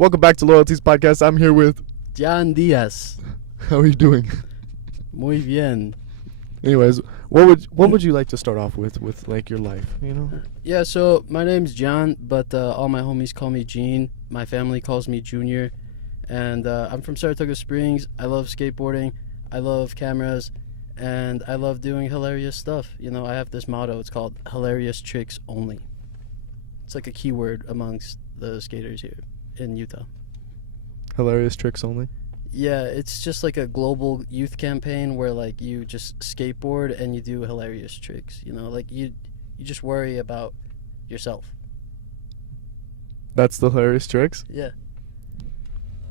Welcome back to LoyalTzzz podcast. I'm here with. Gean Diaz. How are you doing? Muy bien. Anyways, what would you like to start off with like your life? You know. Yeah, so my name's John, but all my homies call me Gean. My family calls me Junior, and I'm from Saratoga Springs. I love skateboarding. I love cameras, and I love doing hilarious stuff. You know, I have this motto. It's called "Hilarious Tricks Only." It's like a keyword amongst the skaters here in Utah. Hilarious tricks only. Yeah, it's just like a global youth campaign where like you just skateboard and you do hilarious tricks. You know, like you just worry about yourself. That's the hilarious tricks. Yeah.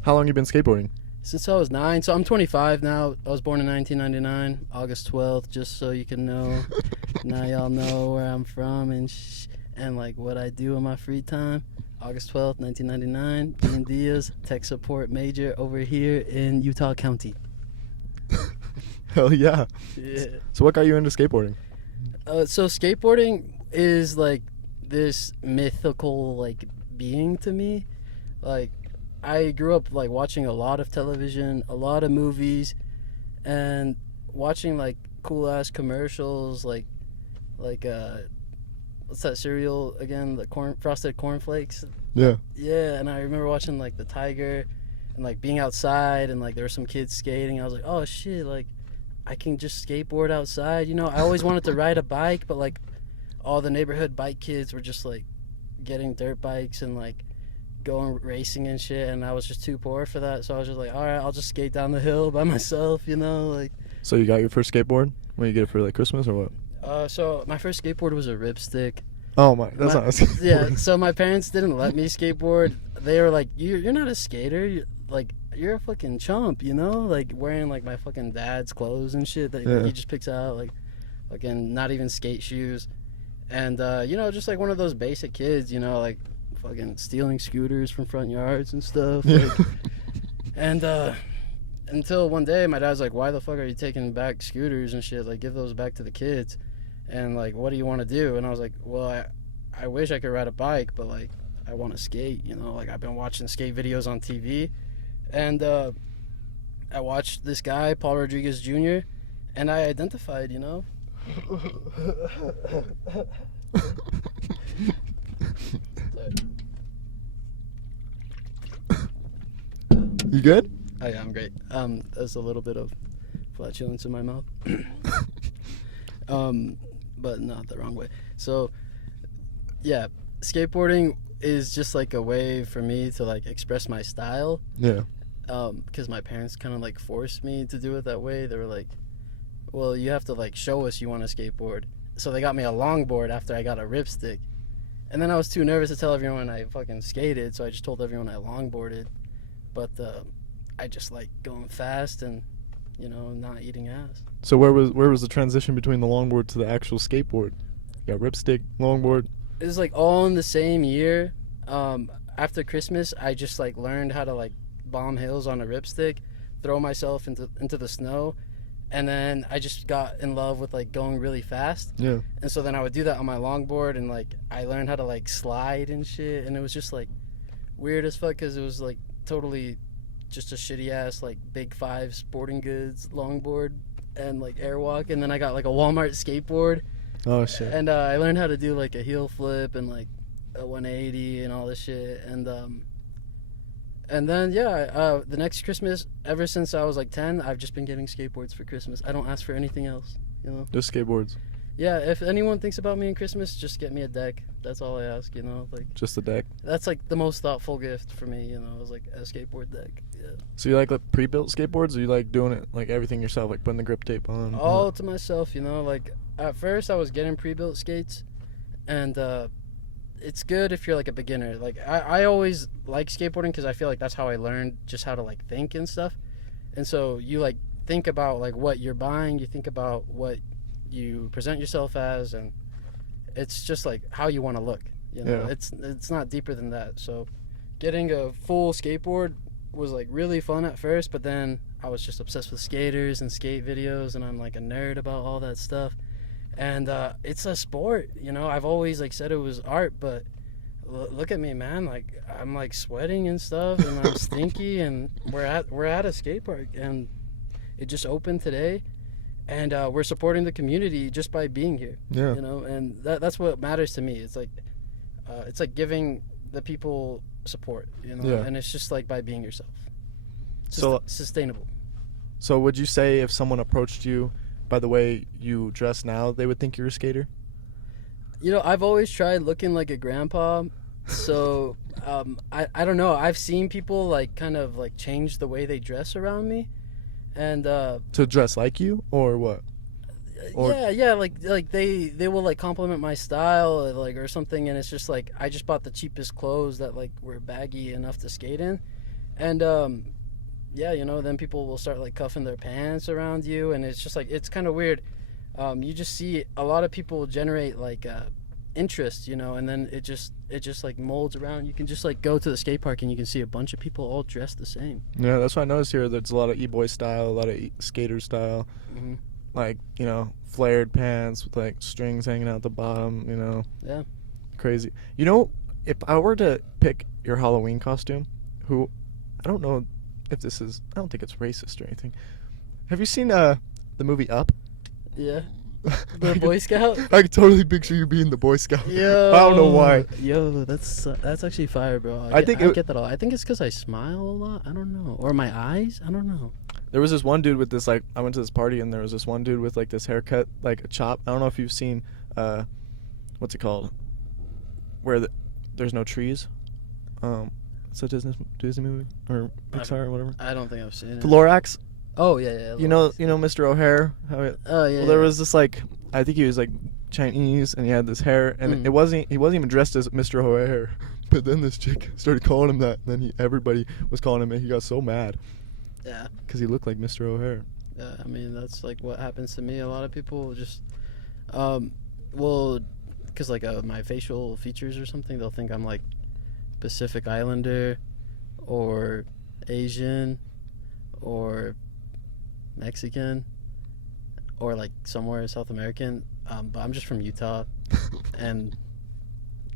How long you been skateboarding? Since I was 9, so I'm 25 now. I was born in 1999, August 12th, just so you can know. Now y'all know where I'm from and like what I do in my free time. August 12th, 1999, Gean Diaz, tech support major over here in Utah County. Hell yeah. Yeah. So what got you into skateboarding? So skateboarding is like this mythical like being to me. Like I grew up like watching a lot of television, a lot of movies, and watching like cool ass commercials like what's that cereal again? The frosted cornflakes. Yeah. Yeah, and I remember watching like the Tiger and like being outside and like there were some kids skating. I was like, oh shit, like I can just skateboard outside. You know, I always wanted to ride a bike, but like all the neighborhood bike kids were just like getting dirt bikes and like going racing and shit, and I was just too poor for that. So I was just like, all right, I'll just skate down the hill by myself, you know, like. So you got your first skateboard? When you get it for like Christmas or what? So my first skateboard was a ripstick. Oh my, that's not a skateboard. Yeah, so my parents didn't let me skateboard. They were like, you're not a skater. You're a fucking chump, you know? Like wearing like my fucking dad's clothes and shit that he just picks out, like fucking not even skate shoes. And you know, just like one of those basic kids, you know, like fucking stealing scooters from front yards and stuff. Like, and until one day my dad's like, why the fuck are you taking back scooters and shit? Like give those back to the kids. And like, what do you want to do? And I was like, well, I wish I could ride a bike, but like I want to skate, you know? Like I've been watching skate videos on TV, and I watched this guy, Paul Rodriguez Jr., and I identified, you know? You good? Oh yeah, I'm great. There's a little bit of flatulence in my mouth. But not the wrong way. So yeah, skateboarding is just like a way for me to like express my style. Yeah. Because my parents kind of like forced me to do it that way. They were like, well, you have to like show us you want to skateboard. So they got me a longboard after I got a ripstick. And then I was too nervous to tell everyone I fucking skated, so I just told everyone I longboarded. But I just like going fast and, you know, not eating ass. So where was the transition between the longboard to the actual skateboard? You got ripstick, longboard. It was like all in the same year. After Christmas, I just like learned how to like bomb hills on a ripstick, throw myself into the snow, and then I just got in love with like going really fast. Yeah. And so then I would do that on my longboard, and like I learned how to like slide and shit, and it was just like weird as fuck because it was like totally just a shitty ass like Big Five Sporting Goods longboard and like airwalk, and then I got like a Walmart skateboard. Oh shit. And I learned how to do like a heel flip and like a 180 and all this shit. And then yeah, the next Christmas, ever since I was like 10, I've just been getting skateboards for Christmas. I don't ask for anything else, you know. Just skateboards. Yeah, if anyone thinks about me in Christmas, just get me a deck. That's all I ask, you know. Like Just a deck. that's like the most thoughtful gift for me, you know. It was like a skateboard deck. Yeah. So you like pre-built skateboards, or you like doing it like everything yourself, like putting the grip tape on? All to myself, you know. Like at first I was getting pre-built skates, and it's good if you're like a beginner. Like I always like skateboarding because I feel like that's how I learned just how to like think and stuff. And so you like think about like what you're buying, you think about what you present yourself as, and it's just like how you want to look, you know. Yeah. It's not deeper than that. So getting a full skateboard was like really fun at first, but then I was just obsessed with skaters and skate videos, and I'm like a nerd about all that stuff. And it's a sport, you know. I've always like said it was art, but look at me, man. Like I'm like sweating and stuff, and I'm stinky, and we're at a skate park, and it just opened today, and we're supporting the community just by being here. Yeah. You know, and that's what matters to me. It's like giving the people support, you know, Yeah. and it's just like by being yourself. So Sustainable. So would you say if someone approached you by the way you dress now, they would think you're a skater? You know, I've always tried looking like a grandpa, so I don't know. I've seen people like kind of like change the way they dress around me, and To dress like you or what? Or- yeah, like they will like compliment my style like or something, and it's just like I just bought the cheapest clothes that like were baggy enough to skate in, and yeah, you know, then people will start like cuffing their pants around you, and it's just like it's kind of weird. You just see a lot of people generate like interest, you know, and then it just like molds around. You can just like go to the skate park and you can see a bunch of people all dressed the same. Yeah, that's what I noticed here. There's a lot of e-boy style, a lot of skater style. Mm-hmm. Like, you know, flared pants with like strings hanging out the bottom, you know. Yeah. Crazy. You know, if I were to pick your Halloween costume, I don't know if this is, I don't think it's racist or anything. Have you seen the movie Up? Yeah. The Boy Scout? I could totally picture you being the Boy Scout. Yo. I don't know why. Yo, that's actually fire, bro. I get that a lot. I think it's because I smile a lot. I don't know. Or my eyes. I don't know. There was this one dude with this, like, I went to this party and there was this one dude with like this haircut, like a chop. I don't know if you've seen, what's it called? Where there's no trees. It's a Disney movie or Pixar or whatever. I don't think I've seen it. The Lorax. Oh yeah. You know Mr. O'Hare. Oh yeah. Well, there was this like, I think he was like Chinese and he had this hair and he wasn't even dressed as Mr. O'Hare. But then this chick started calling him that, and then everybody was calling him, and he got so mad. Yeah. Because he looked like Mr. O'Hare. Yeah, I mean that's like what happens to me. A lot of people just, well, because like my facial features or something, they'll think I'm like Pacific Islander, or Asian, or Mexican, or like somewhere South American. But I'm just from Utah, and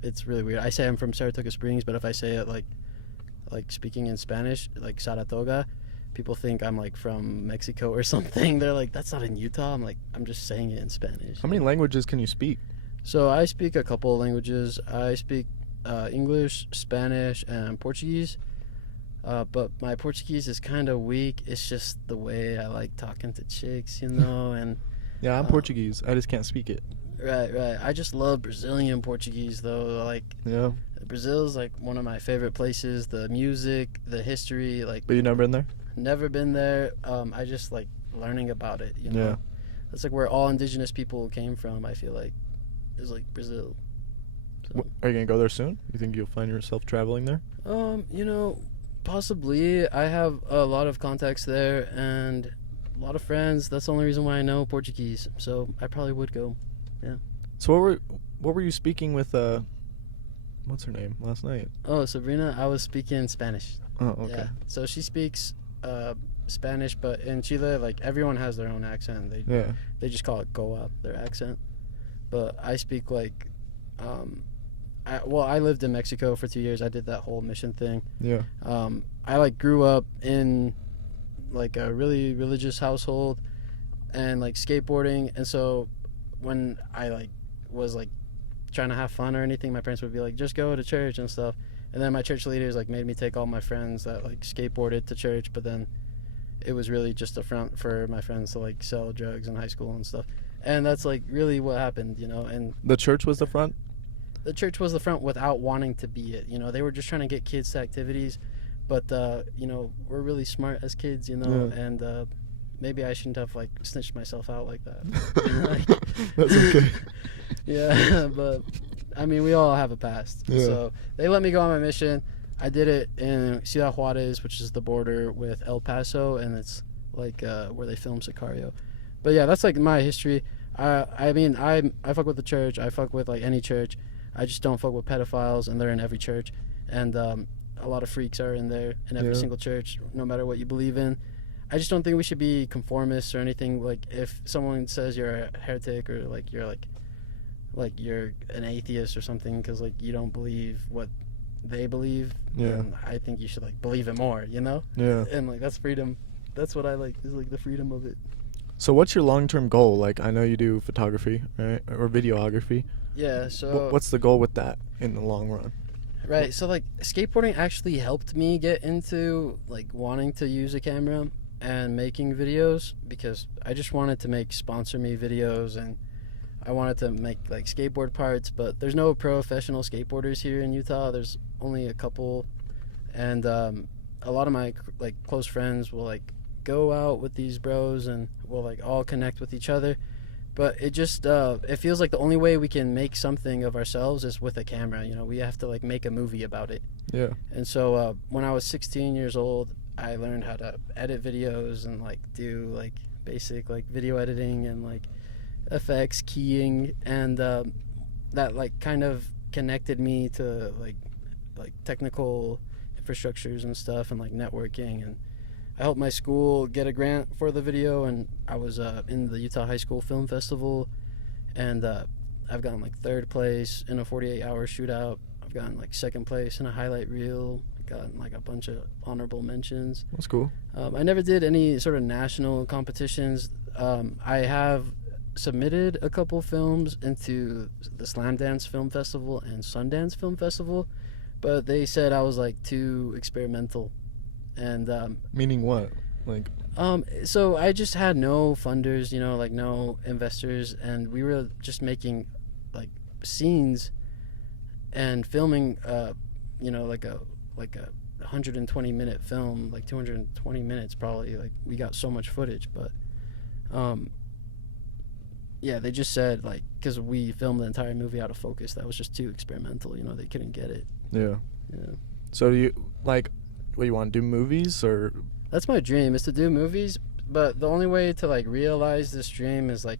it's really weird. I say I'm from Saratoga Springs, but if I say it like speaking in Spanish, like Saratoga, people think I'm like from Mexico or something. They're like, that's not in Utah. I'm like, I'm just saying it in Spanish. How many languages can you speak? So I speak a couple of languages. I speak English, Spanish, and Portuguese. But my Portuguese is kind of weak. It's just the way I like talking to chicks, you know. And Yeah, I'm Portuguese. I just can't speak it. right. I just love Brazilian Portuguese though. Like, Yeah. Brazil's like one of my favorite places. The music, the history, like. But you never been there? Never been there. I just like learning about it, you know. Yeah. That's like where all indigenous people came from. I feel like is like Brazil. So, Are you gonna go there soon? You think you'll find yourself traveling there? you know, possibly. I have a lot of contacts there and a lot of friends. That's the only reason why I know Portuguese. So I probably would go. Yeah. So what were you speaking with what's her name last night? Oh, Sabrina, I was speaking Spanish. Oh, okay. Yeah. So she speaks Spanish, but in Chile, like everyone has their own accent. They just call it Goa, their accent. But I speak like, I lived in Mexico for 2 years. I did that whole mission thing. Yeah. I like grew up in like a really religious household and like skateboarding, and so when I like was like trying to have fun or anything, my parents would be like, just go to church and stuff. And then my church leaders like made me take all my friends that like skateboarded to church, but then it was really just a front for my friends to like sell drugs in high school and stuff. And that's like really what happened, you know. And The church was the front? the church was the front without wanting to be it, you know. They were just trying to get kids to activities, but you know, we're really smart as kids, you know. Yeah. And maybe I shouldn't have like snitched myself out like that. You know, like, That's okay. yeah, but I mean, we all have a past. Yeah. So they let me go on my mission. I did it in Ciudad Juarez, which is the border with El Paso, and it's like where they film Sicario. But yeah, that's like my history. I mean, I fuck with the church. I fuck with like any church. I just don't fuck with pedophiles, and they're in every church. And a lot of freaks are in there in every single church, no matter what you believe in. I just don't think we should be conformists or anything. Like if someone says you're a heretic or like you're like like you're an atheist or something because like you don't believe what they believe. Yeah. And I think you should like believe it more, you know? Yeah. And like that's freedom. That's what I like, is like the freedom of it. So what's your long-term goal? Like, I know you do photography, right, or videography. Yeah, so What's the goal with that in the long run? right, so like skateboarding actually helped me get into like wanting to use a camera and making videos, because I just wanted to make sponsor me videos, and I wanted to make like skateboard parts, but there's no professional skateboarders here in Utah. There's only a couple, and a lot of my like close friends will like go out with these bros and we'll like all connect with each other. But it just it feels like the only way we can make something of ourselves is with a camera. You know, we have to like make a movie about it. Yeah. And so when I was 16 years old, I learned how to edit videos and like do like basic like video editing and like effects, keying, and that like kind of connected me to like technical infrastructures and stuff, and like networking. And I helped my school get a grant for the video, and I was in the Utah High School Film Festival, and I've gotten like 3rd place in a 48-hour shootout. I've gotten like 2nd place in a highlight reel. I've gotten like a bunch of honorable mentions. That's cool. I never did any sort of national competitions. I have submitted a couple films into the Slam Dance Film Festival and Sundance Film Festival, but they said I was like too experimental. And Meaning what? Like, so I just had no funders, you know, like no investors, and we were just making like scenes and filming you know, like a 120-minute film, like 220 minutes probably. Like we got so much footage, but yeah, they just said like, because we filmed the entire movie out of focus, that was just too experimental, you know, they couldn't get it. yeah. Yeah, So do you like, what, you want to do movies, or? that's my dream, is to do movies, but the only way to like realize this dream is like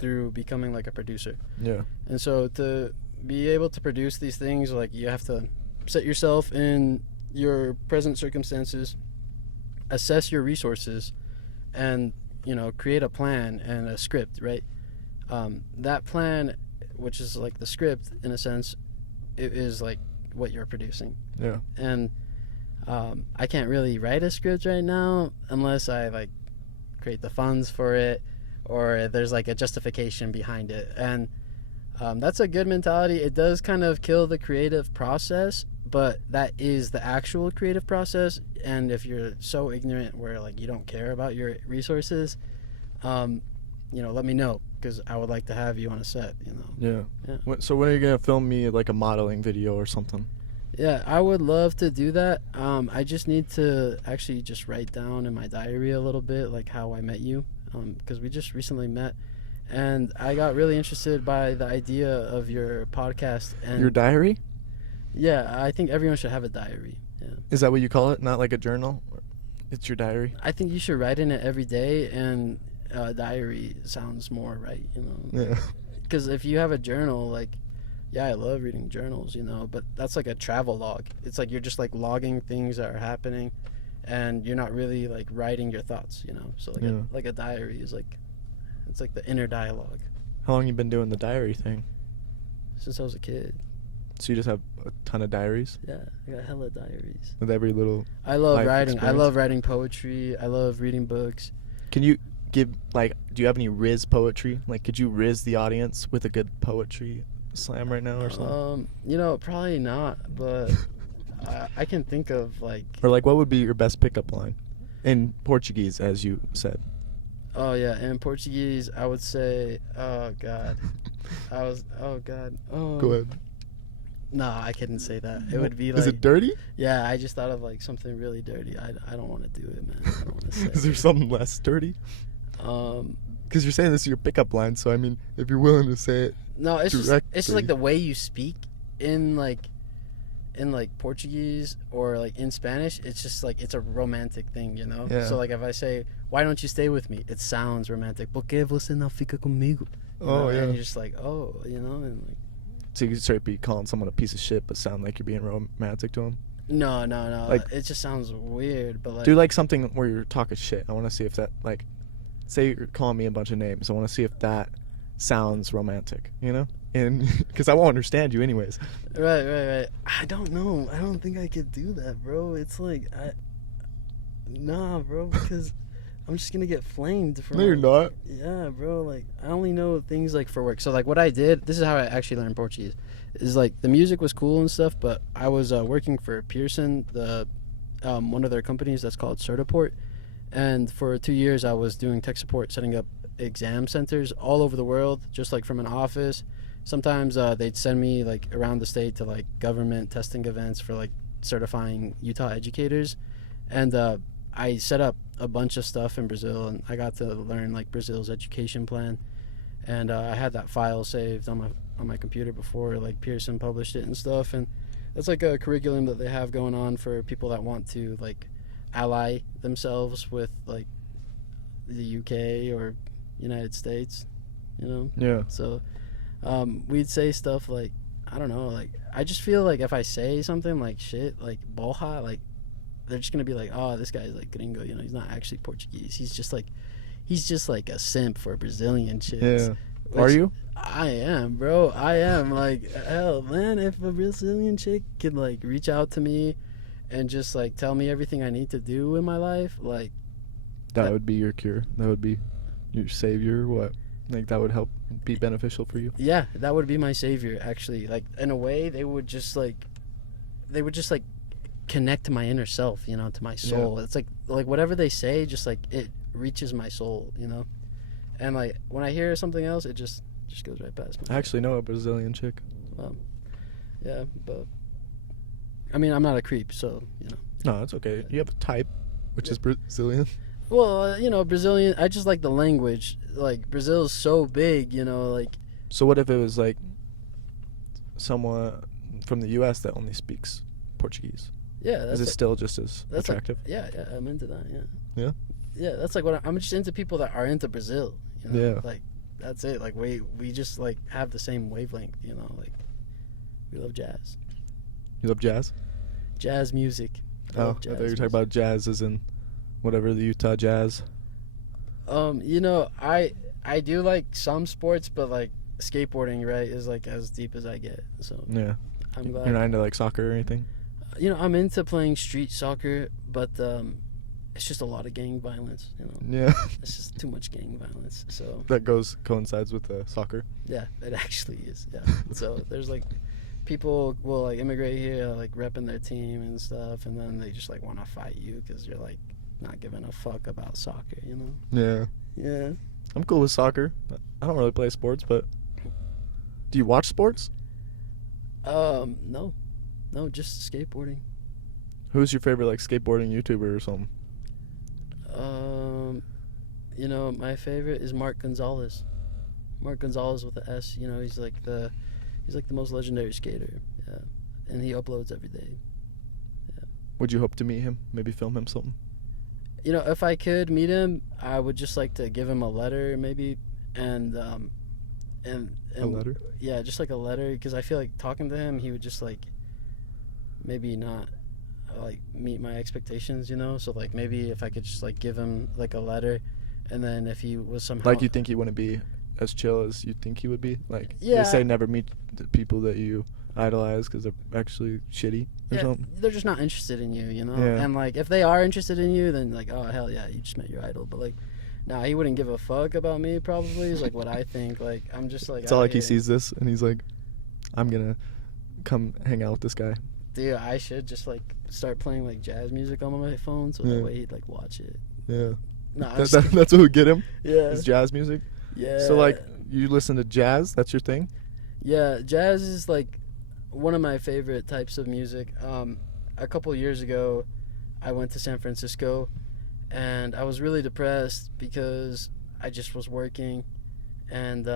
through becoming like a producer. Yeah. And so to be able to produce these things, like you have to set yourself in your present circumstances, assess your resources, and, you know, create a plan and a script, right? That plan, which is like the script in a sense, it is like what you're producing. Yeah. And I can't really write a script right now unless I like create the funds for it, or there's like a justification behind it. And that's a good mentality. It does kind of kill the creative process, but that is the actual creative process. And if you're so ignorant where like you don't care about your resources, you know, let me know, because I would like to have you on a set, you know. Yeah. Yeah. So when are you gonna film me like a modeling video or something? Yeah, I would love to do that. I just need to actually just write down in my diary a little bit like how I met you, because we just recently met, and I got really interested by the idea of your podcast. And Your diary? yeah, I think everyone should have a diary. Yeah, Is that what you call it? Not like a journal? It's your diary? I think you should write in it every day, and diary sounds more right, you know. Yeah. Because if you have a journal, like, yeah, I love reading journals, you know, but that's like a travel log. It's like you're just like logging things that are happening, and you're not really like writing your thoughts, you know. So like a diary is like, it's like the inner dialogue. How long you been doing the diary thing? Since I was a kid. So you just have a ton of diaries Yeah, I got hella diaries. with every little. I love Life writing. experience. I love writing poetry. I love reading books. Can you give, like, do you have any Riz poetry? Like, could you Riz the audience with a good poetry slam right now or something? You know, probably not, but I can think of like. Or like, what would be your best pickup line in Portuguese, as you said? Oh yeah, in Portuguese, I would say, oh god, oh god. Oh. Go ahead. No, I couldn't say that. It would be like. Is it dirty? Yeah, I just thought of like something really dirty. I don't want to do it, man. I don't want to say. Is there something less dirty? Because you're saying this is your pickup line, so I mean, if you're willing to say it. No, it's just directly. like the way you speak in like Portuguese or like in Spanish. It's just like it's a romantic thing, you know. Yeah. So like if I say, "Why don't you stay with me?" It sounds romantic. ¿Por qué você não fica comigo? You Oh know? yeah. And you're just like, oh, you know, and like. So you could straight be calling someone a piece of shit, but sound like you're being romantic to them. No. Like- it just sounds weird, but like. Do like something where you're talking shit. I want to see if that, like, say you're calling me a bunch of names. I want to see if that sounds romantic, you know? And because I won't understand you anyways. Right. I don't know. I don't think I could do that, bro. It's like nah, bro, because I'm just gonna get flamed for. No, you're not. Yeah, bro. Like, I only know things like for work. So like, what I did. This is how I actually learned Portuguese. Is like the music was cool and stuff, but I was working for Pearson, the one of their companies that's called Certiport, and for 2 years I was doing tech support, setting up exam centers all over the world, just like from an office. Sometimes they'd send me like around the state to like government testing events for like certifying Utah educators, and I set up a bunch of stuff in Brazil, and I got to learn like Brazil's education plan, and I had that file saved on my computer before like Pearson published it and stuff, and that's like a curriculum that they have going on for people that want to like ally themselves with like the UK or United States, you know. Yeah. So we'd say stuff like, I don't know, like I just feel like if I say something like shit like boha, like they're just gonna be like, oh, this guy's like gringo, you know, he's not actually Portuguese, he's just like a simp for Brazilian chicks. Yeah. Are you? I am, bro. I am. Like, hell, man, if a Brazilian chick could like reach out to me and just like tell me everything I need to do in my life, like that would be your cure. That would be your savior. What? Like that would help be beneficial for you. Yeah, that would be my savior. Actually, like in a way, they would just like connect to my inner self, you know, to my soul. Yeah. It's like whatever they say, just like it reaches my soul, you know. And like when I hear something else, it just goes right past me. I actually know a Brazilian chick. Yeah, but I mean, I'm not a creep, so you know. No, that's okay. You have a type, which is Brazilian. Well, you know, Brazilian. I just like the language. Like Brazil is so big, you know. Like. So what if it was like someone from the U.S. that only speaks Portuguese? Yeah, that's is it still just as attractive? Like, yeah, I'm into that. Yeah. Yeah. Yeah, that's like what I'm just into people that are into Brazil. You know? Yeah. Like that's it. Like we just like have the same wavelength. You know, like we love jazz. You love jazz? Jazz music. I thought you were talking about jazz as in whatever the Utah Jazz. You know, I do like some sports, but like skateboarding, right, is like as deep as I get. So yeah, I'm glad. You're not into like soccer or anything? You know, I'm into playing street soccer, but it's just a lot of gang violence. You know. Yeah. It's just too much gang violence. So that coincides with soccer. Yeah, it actually is. Yeah. So there's like people will like immigrate here, like repping their team and stuff, and then they just like want to fight you because you're like not giving a fuck about soccer, you know? Yeah. Yeah. I'm cool with soccer. I don't really play sports, but do you watch sports? No, just skateboarding. Who's your favorite like skateboarding YouTuber or something? You know, my favorite is Mark Gonzalez. Mark Gonzalez with the S. You know, he's like the most legendary skater. Yeah, and he uploads every day. Yeah. Would you hope to meet him? Maybe film him something? You know, if I could meet him, I would just like to give him a letter, maybe, and a letter. Yeah, just like a letter, because I feel like talking to him, he would just like maybe not like meet my expectations, you know. So like maybe if I could just like give him like a letter, and then if he was somehow like, you think he wouldn't be as chill as you think he would be? Like, yeah, they say never meet the people that you idolize because they're actually shitty or something. They're just not interested in you, you know. Yeah. And like if they are interested in you, then like, oh hell yeah, you just met your idol. But like, nah, he wouldn't give a fuck about me. Probably is like what I think. Like I'm just like. It's all like he sees this and he's like, I'm gonna come hang out with this guy. Dude, I should just like start playing like jazz music on my phone so that way he'd like watch it. Yeah. Nah, that's what would get him. Yeah. Is jazz music. Yeah. So like you listen to jazz? That's your thing? Yeah, jazz is like one of my favorite types of music. A couple years ago, I went to San Francisco, and I was really depressed because I just was working, and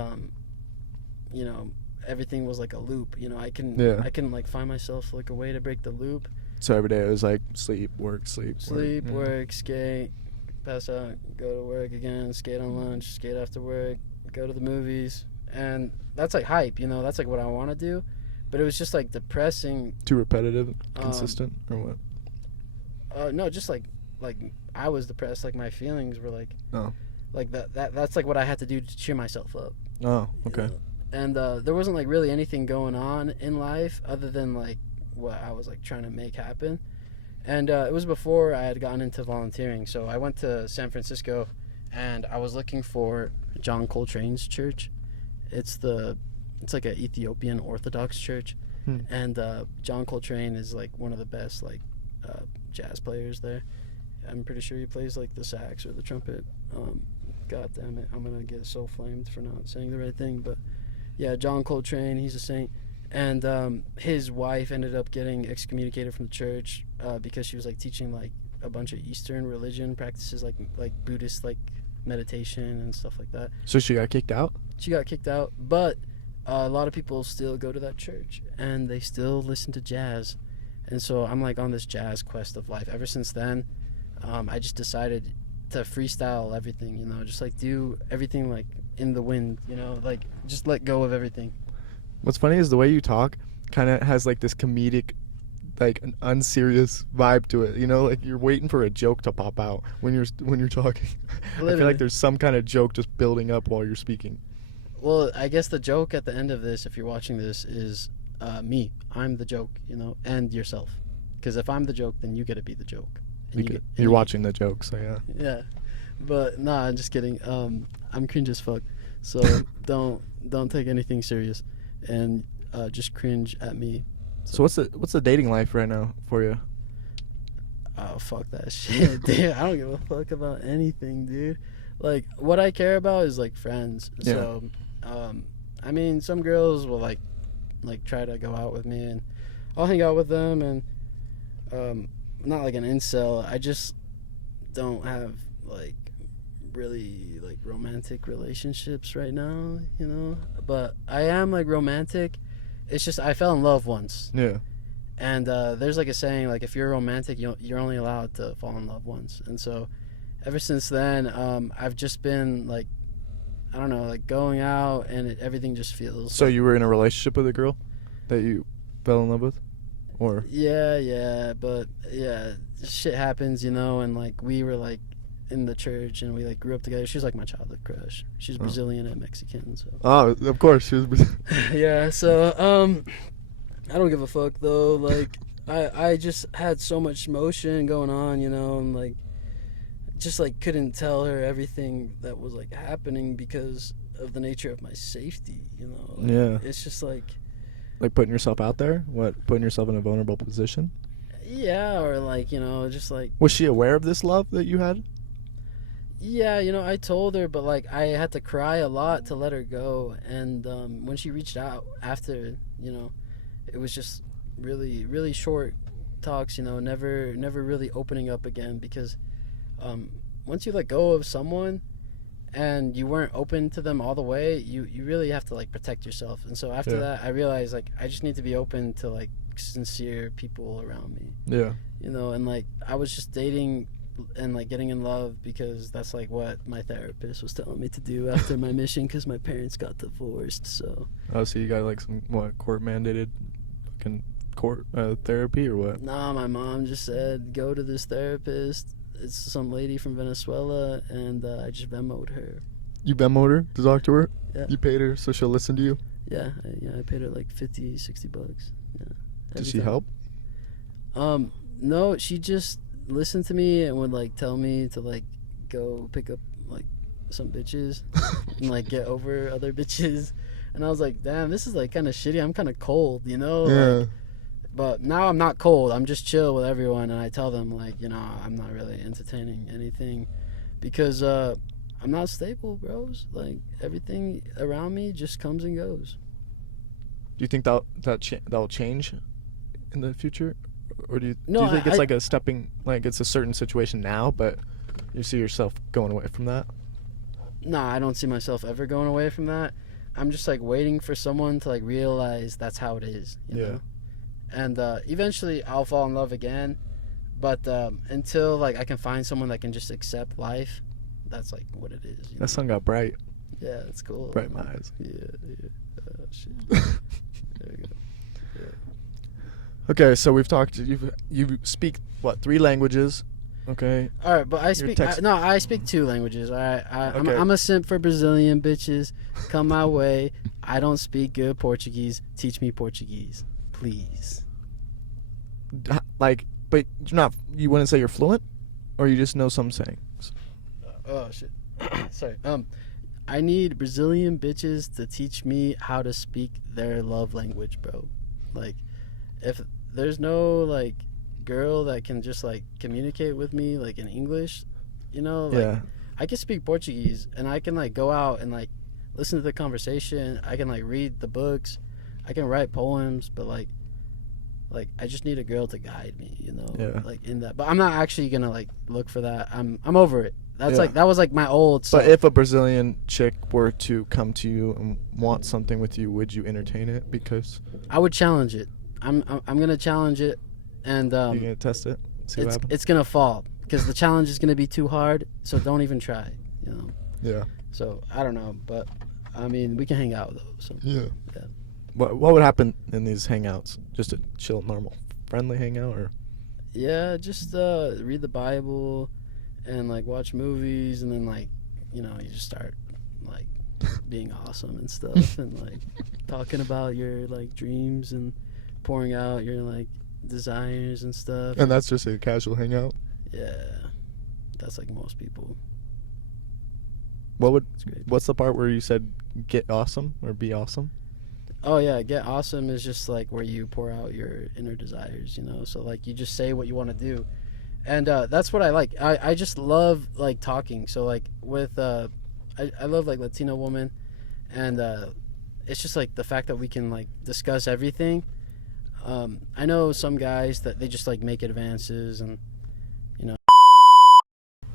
you know, everything was like a loop. You know, I can like find myself like a way to break the loop. So every day it was like sleep, work, sleep, work, skate, pass out, go to work again, skate on lunch, skate after work, go to the movies, and that's like hype. You know, that's like what I want to do. But it was just like depressing. Too repetitive, consistent, or what? No, just like I was depressed. Like my feelings were like, oh, like that's like what I had to do to cheer myself up. Oh, okay. You know? And there wasn't like really anything going on in life other than like what I was like trying to make happen. And it was before I had gotten into volunteering. So I went to San Francisco, and I was looking for John Coltrane's church. It's like an Ethiopian Orthodox church, and John Coltrane is like one of the best like jazz players there. I'm pretty sure he plays like the sax or the trumpet. God damn it, I'm gonna get so flamed for not saying the right thing, but yeah, John Coltrane, he's a saint. And his wife ended up getting excommunicated from the church because she was like teaching like a bunch of Eastern religion practices, like Buddhist like meditation and stuff like that. So she got kicked out? She got kicked out, but a lot of people still go to that church and they still listen to jazz. And so I'm like on this jazz quest of life. Ever since then, I just decided to freestyle everything, you know, just like do everything like in the wind, you know, like just let go of everything. What's funny is the way you talk kind of has like this comedic, like an unserious vibe to it. You know, like you're waiting for a joke to pop out when you're talking. I feel like there's some kind of joke just building up while you're speaking. Well, I guess the joke at the end of this, if you're watching this, is me. I'm the joke, you know, and yourself. Because if I'm the joke, then you get to be the joke. You're watching the joke, so yeah. Yeah, but nah, I'm just kidding. I'm cringe as fuck, so don't take anything serious, and just cringe at me. So what's the dating life right now for you? Oh, fuck that shit, dude. I don't give a fuck about anything, dude. Like, what I care about is like friends. Yeah. So, I mean, some girls will like try to go out with me, and I'll hang out with them, and not like an incel. I just don't have like really like romantic relationships right now, you know. But I am like romantic. It's just I fell in love once. Yeah. And there's like a saying, like if you're romantic, you're only allowed to fall in love once. And so ever since then, I've just been like, I don't know, like going out, and everything just feels. So like, you were in a relationship with a girl that you fell in love with, or? Yeah, but yeah, shit happens, you know. And like we were like in the church, and we like grew up together. She's like my childhood crush. She's Brazilian and Mexican, so. Oh, of course, she was. Yeah, so I don't give a fuck though. Like I just had so much motion going on, you know, and like just like couldn't tell her everything that was like happening because of the nature of my safety, you know. Like, yeah. It's just like putting yourself out there? What, putting yourself in a vulnerable position? Yeah, or like, you know, just like. Was she aware of this love that you had? Yeah, you know, I told her, but like I had to cry a lot to let her go. And when she reached out after, you know, it was just really, really short talks, you know, never really opening up again, because once you let go of someone and you weren't open to them all the way, you really have to like protect yourself. And so after that, I realized like I just need to be open to like sincere people around me. Yeah. You know, and like I was just dating and like getting in love because that's like what my therapist was telling me to do after my mission, because my parents got divorced. So so you got like some court mandated fucking court therapy or what? Nah, my mom just said go to this therapist. It's some lady from Venezuela, and I just Venmo'd her. You Venmo'd her to talk to her? Yeah. You paid her so she'll listen to you? Yeah, I paid her like $50-$60. Yeah. Did she help? No, she just listened to me and would like tell me to like go pick up like some bitches and like get over other bitches. And I was like, damn, this is like kind of shitty. I'm kind of cold, you know? Yeah. Like, but now I'm not cold. I'm just chill with everyone, and I tell them like, you know, I'm not really entertaining anything because I'm not stable, bros. Like everything around me just comes and goes. Do you think that'll change in the future, or do you think it's like a stepping, like it's a certain situation now, but you see yourself going away from that? Nah, I don't see myself ever going away from that. I'm just like waiting for someone to like realize that's how it is, you know? And eventually I'll fall in love again, but until like I can find someone that can just accept life, that's like what it is. That sun got bright. Yeah, that's cool. Bright in my eyes. Yeah. Shit. There we go. Yeah. Okay, so we've talked. You speak what, 3 languages? Okay. All right, but I text- speak 2 languages. All right, Okay. I'm a simp for Brazilian bitches. Come my way. I don't speak good Portuguese. Teach me Portuguese, please. Like, but you're not. You wouldn't say you're fluent, or you just know some sayings. Oh shit. Sorry. I need Brazilian bitches to teach me how to speak their love language, bro. Like, if there's no like girl that can just like communicate with me like in English, you know, like Yeah. I can speak Portuguese and I can like go out and like listen to the conversation. I can like read the books. I can write poems, but like I just need a girl to guide me, you know, Yeah. like in that. But I'm not actually gonna like look for that. I'm over it. That's Yeah. like that was like my old self. But if a Brazilian chick were to come to you and want something with you, would you entertain it? Because I would challenge it. I'm gonna challenge it, and you're gonna test it, see what happens. it's gonna fall because the challenge is gonna be too hard. So don't even try, you know. Yeah. So I don't know, but I mean we can hang out though. So Yeah. Yeah. What would happen in these hangouts? Just a chill, normal, friendly hangout, or? yeah, just read the Bible, and like watch movies, and then like you know you just start like being awesome and stuff, and like talking about your like dreams and pouring out your like desires and stuff. And that's just a casual hangout. Yeah, that's like most people. It's great. What's the part where you said get awesome or be awesome? Oh yeah, get awesome is just like where you pour out your inner desires, you know. So like you just say what you want to do, and that's what I like. I just love like talking. So like with I love like Latino women, and it's just like the fact that we can like discuss everything. I know some guys that they just like make advances and you know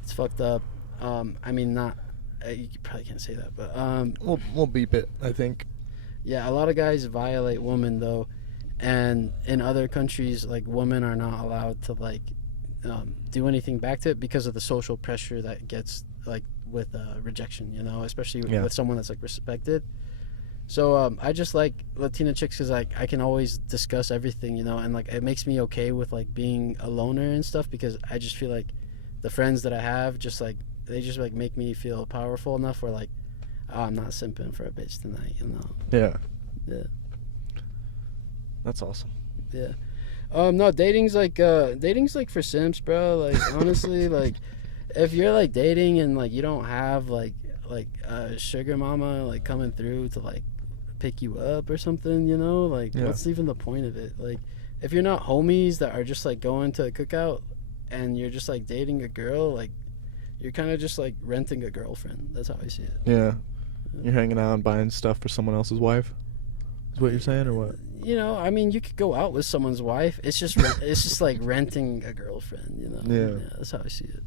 it's fucked up. I mean not. You probably can't say that, but We'll beep it, I think. yeah, a lot of guys violate women though, and in other countries, like women are not allowed to like do anything back to it because of the social pressure that gets like with rejection, you know, especially with someone that's like respected. So I just like Latina chicks because like I can always discuss everything, you know, and like it makes me okay with like being a loner and stuff because I just feel like the friends that I have just like they just like make me feel powerful enough where like oh, I'm not simping for a bitch tonight, you know. Yeah. Yeah. That's awesome. Yeah. No, dating's like for simps, bro. Like honestly, like if you're like dating and like you don't have like a sugar mama like coming through to like pick you up or something, you know, like what's even the point of it? Like if you're not homies that are just like going to a cookout and you're just like dating a girl, like you're kind of just like renting a girlfriend. That's how I see it. Yeah. You're hanging out and buying stuff for someone else's wife? Is what you're saying, or what? You know, I mean, you could go out with someone's wife. It's just it's just like renting a girlfriend, you know? Yeah. That's how I see it.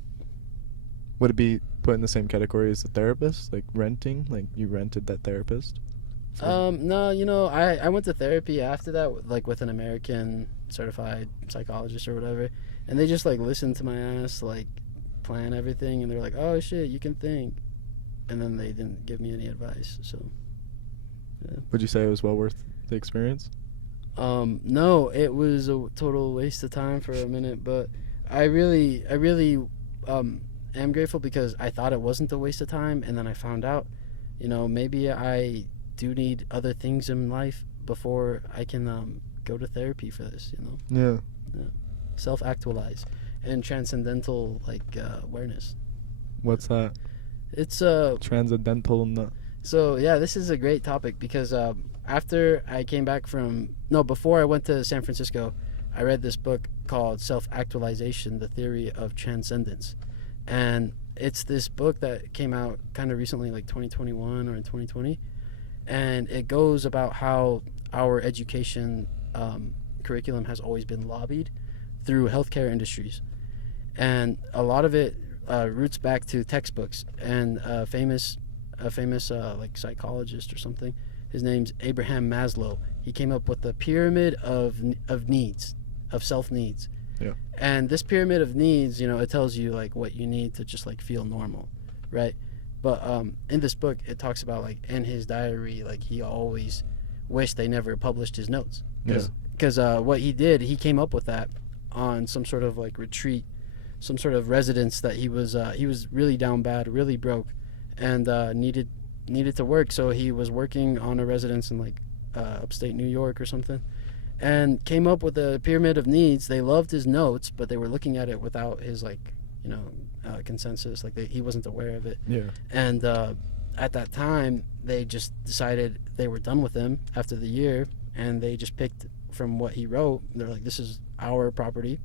Would it be put in the same category as the therapist? Like renting? Like you rented that therapist? No, you know, I went to therapy after that, like with an American certified psychologist or whatever, and they just like listened to my ass, like plan everything, and they're like, oh shit, you can think, and then they didn't give me any advice. So, yeah. Would you say it was well worth the experience? No, it was a total waste of time for a minute, but I really am grateful because I thought it wasn't a waste of time, and then I found out, you know, maybe I do need other things in life before I can go to therapy for this, you know. Yeah. Self-actualize and transcendental like awareness. What's that? It's Transcendental. So yeah, this is a great topic because after I came back before I went to San Francisco, I read this book called Self-Actualization: The Theory of Transcendence, and it's this book that came out kind of recently, like 2021 or in 2020, and it goes about how our education curriculum has always been lobbied through healthcare industries, and a lot of it roots back to textbooks. And a famous like psychologist or something, his name's Abraham Maslow. He came up with the pyramid of needs, of self needs. Yeah. And this pyramid of needs, you know, it tells you like what you need to just like feel normal, right? But in this book, it talks about like in his diary, like he always wished they never published his notes because what he did, he came up with that on some sort of like retreat some sort of residence that he was really down bad, really broke, and needed to work. So he was working on a residence in like upstate New York or something, and came up with a pyramid of needs. They loved his notes, but they were looking at it without his consensus. Like he wasn't aware of it. Yeah. And at that time, they just decided they were done with him after the year, and they just picked from what he wrote. They're like, this is our property,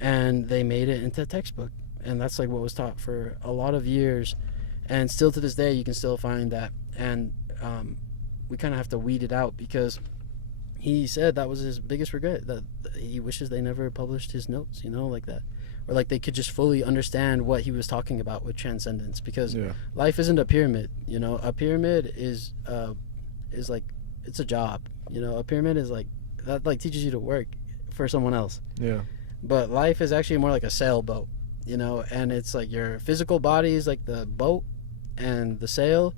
and they made it into a textbook. And that's like what was taught for a lot of years, and still to this day you can still find that. And we kind of have to weed it out, because he said that was his biggest regret, that he wishes they never published his notes, like that, or like they could just fully understand what he was talking about with transcendence, because life isn't a pyramid. A pyramid is like, it's a job. A pyramid is like that, like teaches you to work for someone else. Yeah. But life is actually more like a sailboat, and it's like your physical body is like the boat, and the sail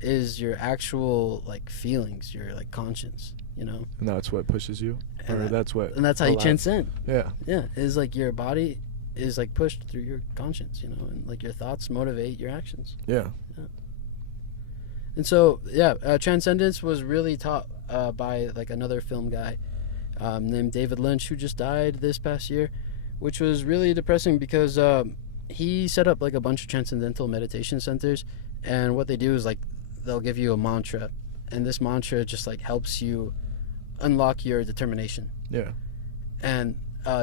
is your actual like feelings, your like conscience, And that's what pushes you, or that's how you transcend. Yeah. Yeah. It's like your body is like pushed through your conscience, and like your thoughts motivate your actions. Yeah. And so, transcendence was really taught by like another film guy named David Lynch, who just died this past year, which was really depressing, because he set up like a bunch of transcendental meditation centers, and what they do is like they'll give you a mantra, and this mantra just like helps you unlock your determination. Yeah. And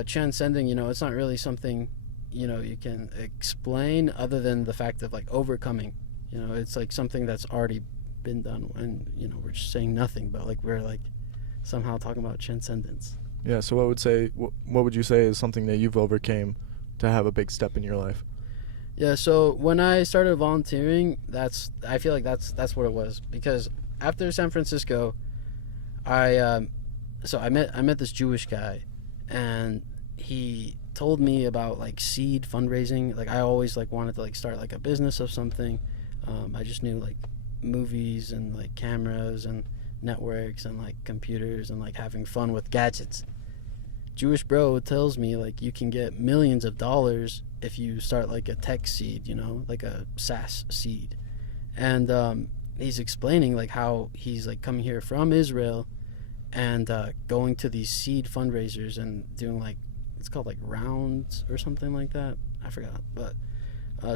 transcending, it's not really something you can explain, other than the fact of like overcoming. It's like something that's already been done, and we're just saying nothing, but like we're like somehow talking about transcendence. Yeah. So what would you say is something that you've overcame to have a big step in your life? Yeah. So when I started volunteering, I feel like that's what it was, because after San Francisco, I met this Jewish guy, and he told me about like seed fundraising. Like I always like wanted to like start like a business of something. I just knew like movies and like cameras and networks and like computers and like having fun with gadgets. Jewish bro tells me like you can get millions of dollars if you start like a tech seed, like a SaaS seed. And he's explaining like how he's like coming here from Israel and going to these seed fundraisers and doing like, it's called like rounds or something like that. I forgot, but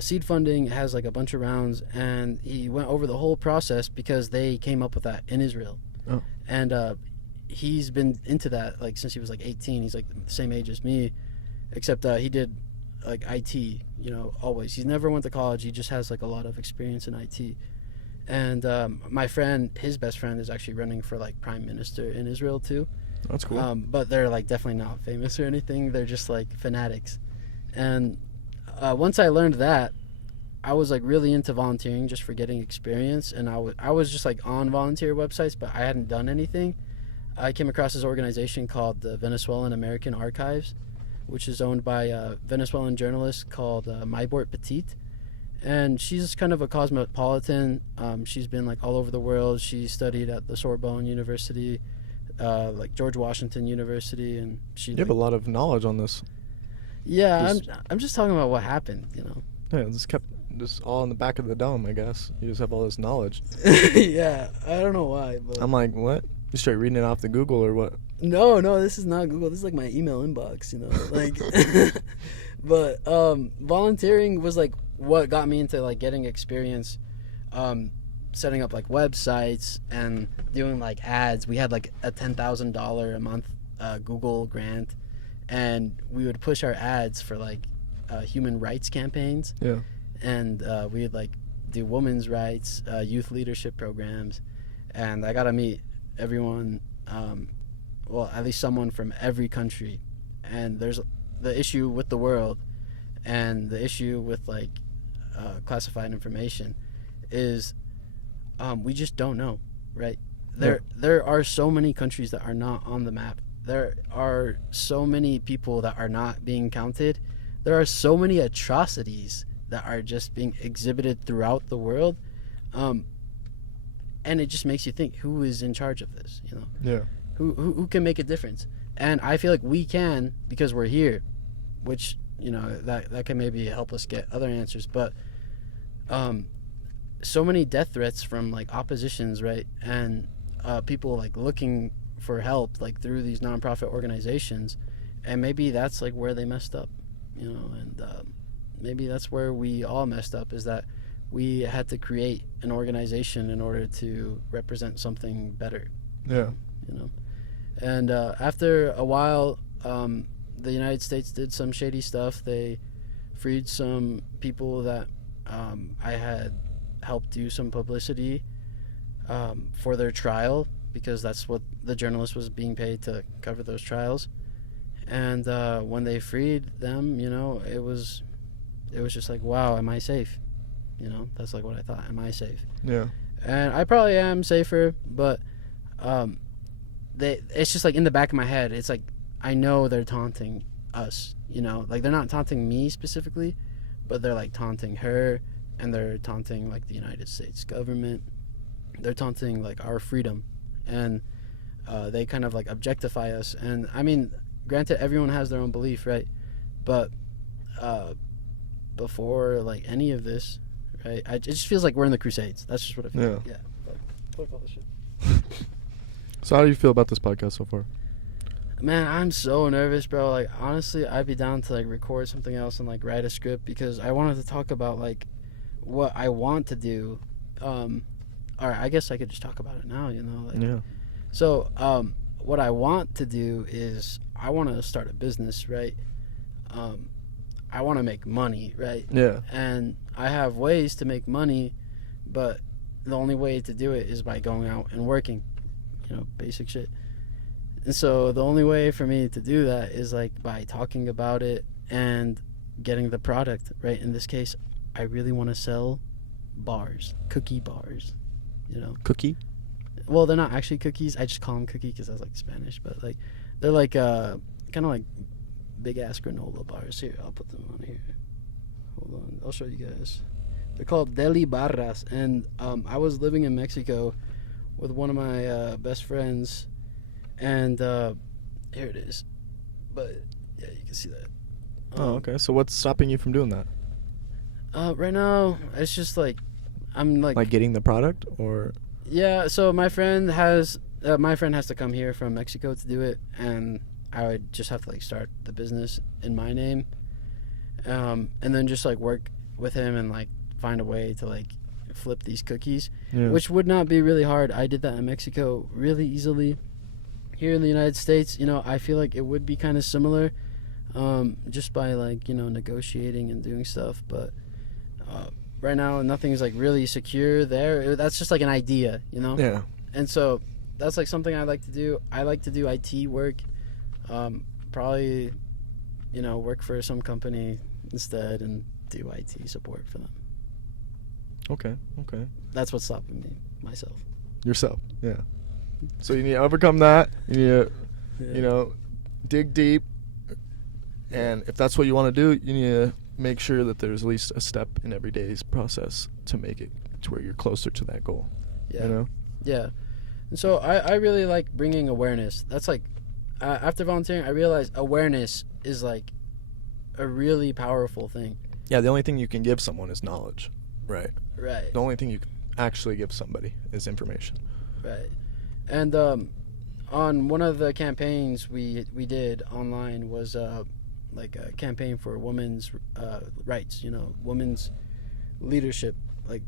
seed funding has like a bunch of rounds, and he went over the whole process because they came up with that in Israel. Oh. And he's been into that like since he was like 18. He's like the same age as me, except he did like IT, always. He's never went to college. He just has like a lot of experience in IT. And my friend, his best friend, is actually running for like prime minister in Israel too. That's cool. But they're like definitely not famous or anything. They're just like fanatics. And once I learned that, I was like really into volunteering just for getting experience. And I was just like on volunteer websites, but I hadn't done anything. I came across this organization called the Venezuelan American Archives, which is owned by a Venezuelan journalist called Maybort Petit. And she's kind of a cosmopolitan. She's been like all over the world. She studied at the Sorbonne University, like George Washington University, and she. You have a lot of knowledge on this. Yeah, I'm just talking about what happened, Yeah, this kept just all in the back of the dome, I guess. You just have all this knowledge. Yeah, I don't know why, but I'm like, what? You straight reading it off the Google or what? No, this is not Google. This is like my email inbox, like. But volunteering was like what got me into like getting experience, setting up like websites and doing like ads. We had like a $10,000 a month Google grant, and we would push our ads for like human rights campaigns. Yeah. And we would like do women's rights, youth leadership programs, and I got to meet everyone, well, at least someone from every country. And there's the issue with the world and the issue with like classified information is we just don't know, right? There are so many countries that are not on the map. There are so many people that are not being counted. There are so many atrocities that are just being exhibited throughout the world, and it just makes you think, who is in charge of this? Yeah. Who can make a difference? And I feel like we can, because we're here, which you know, that can maybe help us get other answers. But so many death threats from like oppositions, right? And people like looking for help like through these nonprofit organizations, and maybe that's like where they messed up, you know. And maybe that's where we all messed up, is that we had to create an organization in order to represent something better. Yeah. You know. And after a while, the United States did some shady stuff. They freed some people that I had helped do some publicity for their trial, because that's what the journalist was being paid to cover, those trials. And when they freed them, you know, it was just like, wow, am I safe? You know, that's like what I thought. Am I safe? Yeah. And I probably am safer, but it's just like in the back of my head, it's like I know they're taunting us, you know, like they're not taunting me specifically, but they're like taunting her, and they're taunting like the United States government. They're taunting like our freedom, and they kind of like objectify us. And I mean, granted, everyone has their own belief, right? But before like any of this, right, it just feels like we're in the Crusades. That's just what it feels like. Yeah. Fuck all this shit. So how do you feel about this podcast so far? Man, I'm so nervous, bro. Like, honestly, I'd be down to like record something else and like write a script, because I wanted to talk about like what I want to do. All right, I guess I could just talk about it now, you know. Like, Yeah. So, what I want to do is I want to start a business, right? I want to make money, right? Yeah. And I have ways to make money, but the only way to do it is by going out and working, you know, basic shit. And so the only way for me to do that is like by talking about it and getting the product, right? In this case, I really want to sell bars, cookie bars, you know. Cookie? Well, they're not actually cookies. I just call them cookie because that's like Spanish, but like they're like kind of like big ass granola bars. Here, I'll put them on here. Hold on, I'll show you guys. They're called deli barras, and I was living in Mexico with one of my best friends, and here it is. But yeah, you can see that. Oh, okay. So what's stopping you from doing that? Right now, it's just like I'm like getting the product, or yeah. So my friend has to come here from Mexico to do it, and I would just have to like start the business in my name, and then just like work with him and like find a way to like flip these cookies, which would not be really hard. I did that in Mexico really easily. Here in the United States, you know, I feel like it would be kind of similar, just by like, you know, negotiating and doing stuff. But right now, nothing's like really secure there. That's just like an idea, you know? Yeah. And so that's like something I like to do. I like to do IT work. Probably, you know, work for some company instead and do IT support for them. Okay. That's what's stopping me, myself. Yourself, yeah. So you need to overcome that. You need to, you know, dig deep. And if that's what you want to do, you need to make sure that there's at least a step in every day's process to make it to where you're closer to that goal. Yeah. You know? Yeah. And so I really like bringing awareness. That's like, after volunteering, I realized awareness is like a really powerful thing. Yeah, the only thing you can give someone is knowledge. Right. Right. The only thing you can actually give somebody is information. Right. And on one of the campaigns we did online was like a campaign for women's rights, you know, women's leadership, like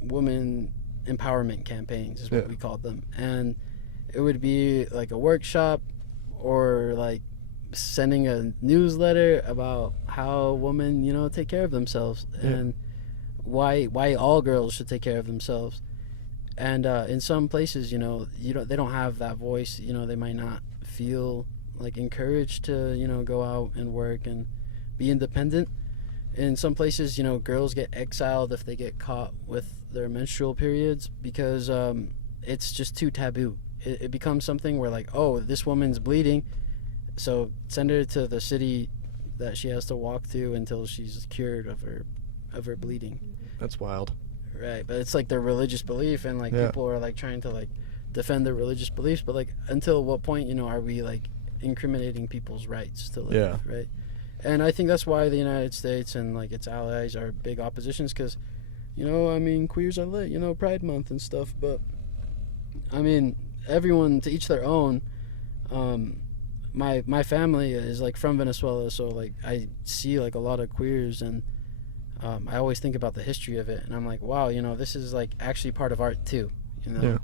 women empowerment campaigns is what we called them. And it would be like a workshop or like sending a newsletter about how women, you know, take care of themselves and why all girls should take care of themselves. And in some places, you know, they don't have that voice. You know, they might not feel like encouraged to, you know, go out and work and be independent. In some places, you know, girls get exiled if they get caught with their menstrual periods because it's just too taboo. It becomes something where like, oh, this woman's bleeding, so send her to the city that she has to walk to until she's cured of her bleeding. That's wild. Right, but it's like their religious belief, and like people are like trying to like defend their religious beliefs, but like until what point, you know, are we like incriminating people's rights to live, right? And I think that's why the United States and like its allies are big oppositions, because, you know, I mean, queers are lit, you know, Pride Month and stuff. But I mean, everyone to each their own. My family is like from Venezuela, so like I see like a lot of queers, and I always think about the history of it, and I'm like, wow, you know, this is like actually part of art too, you know. Yeah.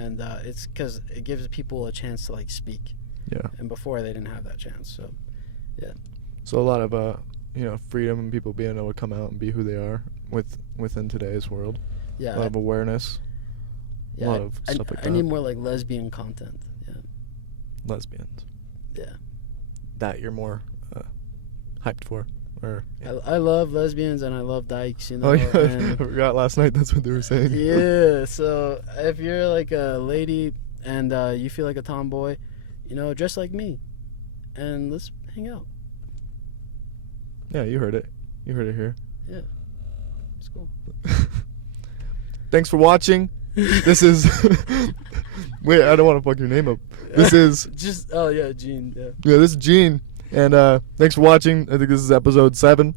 And it's because it gives people a chance to like speak. Yeah. And before they didn't have that chance, so yeah. So a lot of you know, freedom and people being able to come out and be who they are within today's world. Yeah. A lot of awareness. Yeah. A lot of stuff like that. I need more like lesbian content. Yeah. Lesbians. Yeah. That you're more hyped for, or yeah. I love lesbians and I love dykes, you know. Oh yeah, and I forgot last night. That's what they were saying. yeah. So if you're like a lady and you feel like a tomboy, you know, dress like me, and let's hang out. Yeah, you heard it. You heard it here. Yeah. It's cool. Thanks for watching. This is. Wait, I don't want to fuck your name up. This is. Just, oh yeah, Gean. Yeah. Yeah, this is Gean. And thanks for watching. I think this is episode 7.